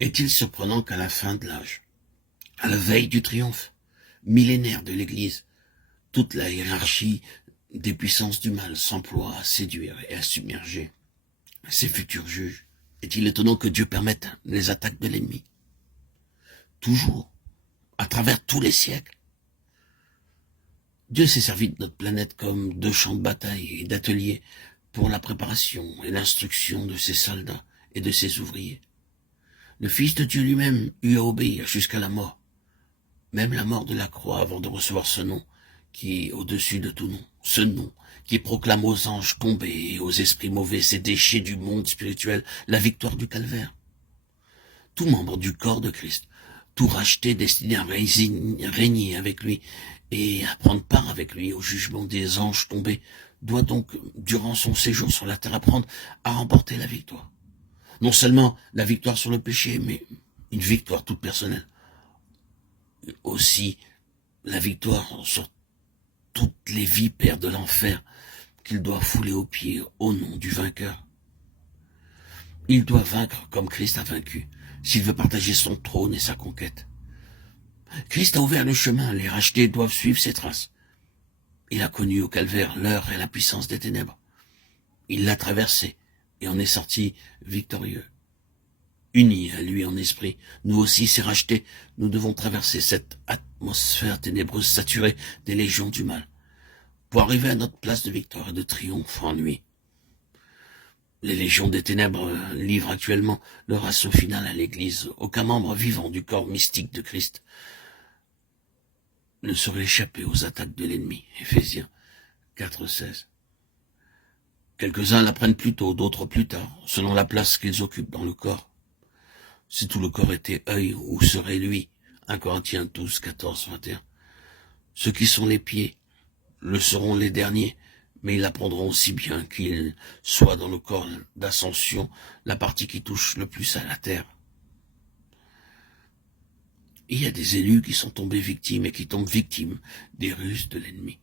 Est-il surprenant qu'à la fin de l'âge, à la veille du triomphe millénaire de l'Église, toute la hiérarchie des puissances du mal s'emploie à séduire et à submerger ses futurs juges? Est-il étonnant que Dieu permette les attaques de l'ennemi? Toujours, à travers tous les siècles. Dieu s'est servi de notre planète comme de champ de bataille et d'atelier pour la préparation et l'instruction de ses soldats et de ses ouvriers. Le Fils de Dieu lui-même eut à obéir jusqu'à la mort, même la mort de la croix avant de recevoir ce nom qui est au-dessus de tout nom, ce nom qui proclame aux anges tombés et aux esprits mauvais, ces déchets du monde spirituel, la victoire du calvaire. Tout membre du corps de Christ, tout racheté destiné à régner avec lui et à prendre part avec lui au jugement des anges tombés, doit donc, durant son séjour sur la terre, apprendre à remporter la victoire. Non seulement la victoire sur le péché, mais une victoire toute personnelle. Aussi la victoire sur toutes les vipères de l'enfer qu'il doit fouler aux pieds au nom du vainqueur. Il doit vaincre comme Christ a vaincu, s'il veut partager son trône et sa conquête. Christ a ouvert le chemin, les rachetés doivent suivre ses traces. Il a connu au calvaire l'heure et la puissance des ténèbres. Il l'a traversé et en est sorti victorieux. Unis à lui en esprit, nous aussi, ces rachetés, nous devons traverser cette atmosphère ténébreuse saturée des légions du mal, pour arriver à notre place de victoire et de triomphe en lui. Les légions des ténèbres livrent actuellement leur assaut final à l'Église. Aucun membre vivant du corps mystique de Christ ne saurait échapper aux attaques de l'ennemi. Éphésiens 4,16. Quelques-uns l'apprennent plus tôt, d'autres plus tard, selon la place qu'ils occupent dans le corps. Si tout le corps était œil, où serait lui? 1 Corinthiens 12, 14, 21. Ceux qui sont les pieds le seront les derniers, mais ils apprendront aussi bien qu'ils soient dans le corps d'ascension, la partie qui touche le plus à la terre. Il y a des élus qui sont tombés victimes et qui tombent victimes des ruses de l'ennemi.